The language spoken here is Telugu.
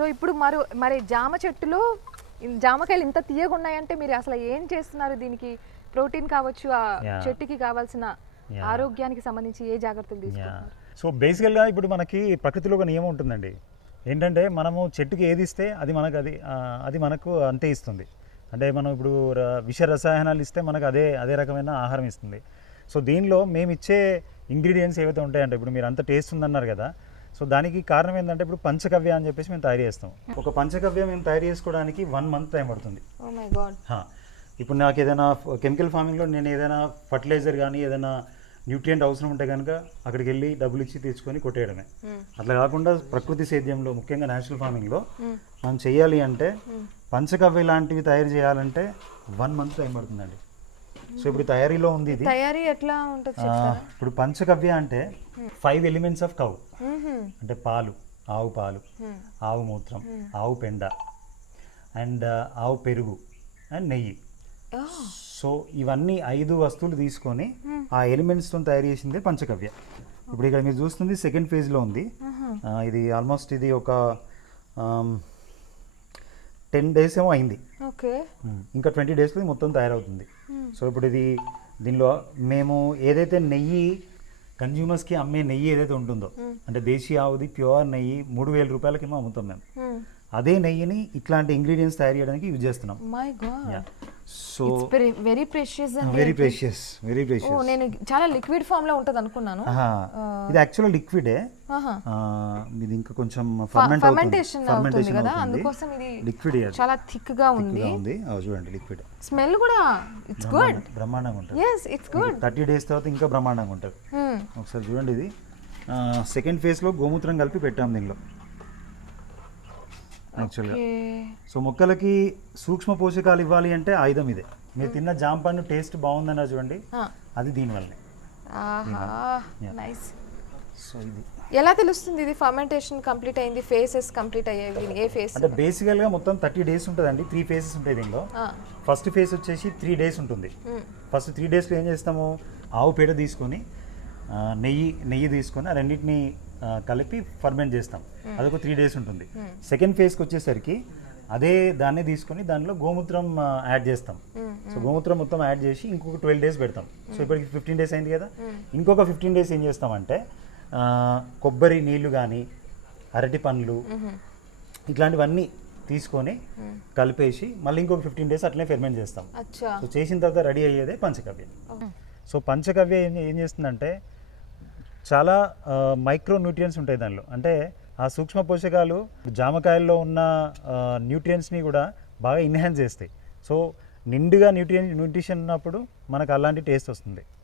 సో ఇప్పుడు మరి మరి జామ చెట్టులో జామకాయలు ఇంత తీయగా ఉన్నాయంటే మీరు అసలు ఏం చేస్తున్నారు దీనికి? ప్రోటీన్ కావచ్చు ఆ. చెట్టుకి కావాల్సిన. ఆరోగ్యానికి సంబంధించి ఏ జాగ్రత్తలు తీసుకుంటున్నారు? సో బేసికల్గా ఇప్పుడు మనకి ప్రకృతిలో ఒక నియమం ఉంటుందండి. ఏంటంటే మనము చెట్టుకి ఏది ఇస్తే అది మనకు అది అది మనకు అంతే ఇస్తుంది. అంటే మనం ఇప్పుడు విష రసాయనాలు ఇస్తే మనకు అదే అదే రకమైన ఆహారం ఇస్తుంది. సో దీనిలో మేము ఇచ్చే ఇంగ్రీడియంట్స్ ఏవైతే ఉంటాయంటే ఇప్పుడు మీరు అంత టేస్ట్ ఉందన్నారు కదా సో దానికి కారణం ఏంటంటే ఇప్పుడు పంచకవ్య అని చెప్పేసి మేము తయారు చేస్తాం. ఒక పంచకవ్య మేము తయారు చేసుకోవడానికి వన్ మంత్ టైం పడుతుంది. ఇప్పుడు నాకు ఏదైనా కెమికల్ ఫార్మింగ్లో నేను ఏదైనా ఫర్టిలైజర్ కానీ ఏదైనా న్యూట్రియంట్ అవసరం ఉంటే కనుక అక్కడికి వెళ్ళి డబ్బులు ఇచ్చి తెచ్చుకొని కొట్టేయడమే. అట్లా కాకుండా ప్రకృతి సేద్యంలో ముఖ్యంగా నేషనల్ ఫార్మింగ్లో మనం చేయాలి అంటే పంచకవ్య లాంటివి తయారు చేయాలంటే వన్ మంత్ టైం పడుతుందండి. సో ఇప్పుడు తయారీలో ఉంది ఇది. తయారీ ఎట్లా ఉంటుంది ఇప్పుడు పంచకవ్య అంటే ఫైవ్ ఎలిమెంట్స్ ఆఫ్ కౌ. అంటే పాలు ఆవు పాలు. ఆవు మూత్రం ఆవు పెండ అండ్ ఆవు పెరుగు అండ్ నెయ్యి. సో ఇవన్నీ ఐదు వస్తువులు తీసుకొని ఆ ఎలిమెంట్స్తో తయారు చేసిందే పంచకవ్య. ఇప్పుడు ఇక్కడ మీరు చూస్తుంది సెకండ్ ఫేజ్లో ఉంది. ఇది ఆల్మోస్ట్ ఇది ఒక టెన్ డేస్ ఏమో అయింది. ఓకే. ఇంకా ట్వంటీ డేస్లో మొత్తం తయారవుతుంది. సో ఇప్పుడు ఇది దీనిలో మేము ఏదైతే నెయ్యి కన్జ్యూమర్స్కి అమ్మే నెయ్యి ఏదైతే ఉంటుందో అంటే దేశీయ ఆవుది ప్యూర్ నెయ్యి మూడు వేల రూపాయలకి ఏమో అమ్ముతాం మేము. అదే నెయ్యిని ఇట్లాంటి ఇంగ్రీడియంట్స్ తయారు చేయడానికి యూజ్ చేస్తున్నాం. My god so very precious very precious very precious నేను చాలా లిక్విడ్ ఫామ్లో ఉంటది అనుకున్నాను ఇది యాక్చువల్ లిక్విడే. ఇది ఇంకా కొంచెం ఫర్మెంట్ ఫర్మెంటేషన్ అవుతుంది. కదా? అందుకోసం ఇది లిక్విడ్ చాలా థిక్గా ఉంది. ఉంది. చూడండి లిక్విడ్ స్మెల్ కూడా ఇట్స్ గుడ్ బ్రహ్మాండంగా ఉంటుంది. Yes it's good thirty days తర్వాత ఇంకా బ్రహ్మాండంగా ఉంటుంది. ఒకసారి చూడండి ఇది. సెకండ్ ఫేజ్లో గోమూత్రం కలిపి పెట్టాం దీనిలో. యాక్చువల్గా సో మొక్కలకి సూక్ష్మ పోషకాలు ఇవ్వాలి అంటే ఆయుధం ఇదే. మీరు తిన్న జామ పండు టేస్ట్ బాగుందన్నా చూడండి. అది దీనివల్లనే. నైస్ సో ఇది. ఎలా తెలుస్తుంది ఇది? ఫర్మెంటేషన్ కంప్లీట్ అయింది ఫేసెస్ కంప్లీట్ అయ్యేవి ఏ ఫేస్ అంటే బేసికల్గా మొత్తం థర్టీ డేస్ ఉంటుందండి. త్రీ ఫేసెస్ ఉంటాయి దీనిలో. ఫస్ట్ ఫేజ్ వచ్చేసి త్రీ డేస్ ఉంటుంది. ఫస్ట్ త్రీ డేస్లో ఏం చేస్తాము? ఆవు పేడ తీసుకొని నెయ్యి నెయ్యి తీసుకొని ఆ రెండింటిని కలిపి ఫర్మెంట్ చేస్తాం. అదొక త్రీ డేస్ ఉంటుంది. సెకండ్ ఫేజ్కి వచ్చేసరికి అదే దాన్ని తీసుకొని దానిలో గోమూత్రం యాడ్ చేస్తాం. సో గోమూత్రం మొత్తం యాడ్ చేసి ఇంకొక ట్వెల్వ్ డేస్ పెడతాం. సో ఇప్పటికి ఫిఫ్టీన్ డేస్ అయింది కదా. ఇంకొక ఫిఫ్టీన్ డేస్ ఏం చేస్తామంటే కొబ్బరి నీళ్ళు కానీ అరటి పండ్లు ఇట్లాంటివన్నీ తీసుకొని కలిపేసి మళ్ళీ ఇంకొక ఫిఫ్టీన్ డేస్ అట్లనే ఫెర్మెంట్ చేస్తాం. సో చేసిన తర్వాత రెడీ అయ్యేదే పంచకవ్య. సో పంచకవ్య ఏం ఏం చేస్తుందంటే చాలా మైక్రో న్యూట్రియన్స్ ఉంటాయి దానిలో. అంటే ఆ సూక్ష్మ పోషకాలు జామకాయల్లో ఉన్న న్యూట్రియన్స్ని కూడా బాగా ఇన్హాన్స్ చేస్తాయి. సో నిండుగా న్యూట్రియన్ న్యూట్రిషన్ ఉన్నప్పుడు మనకు అలాంటి టేస్ట్ వస్తుంది.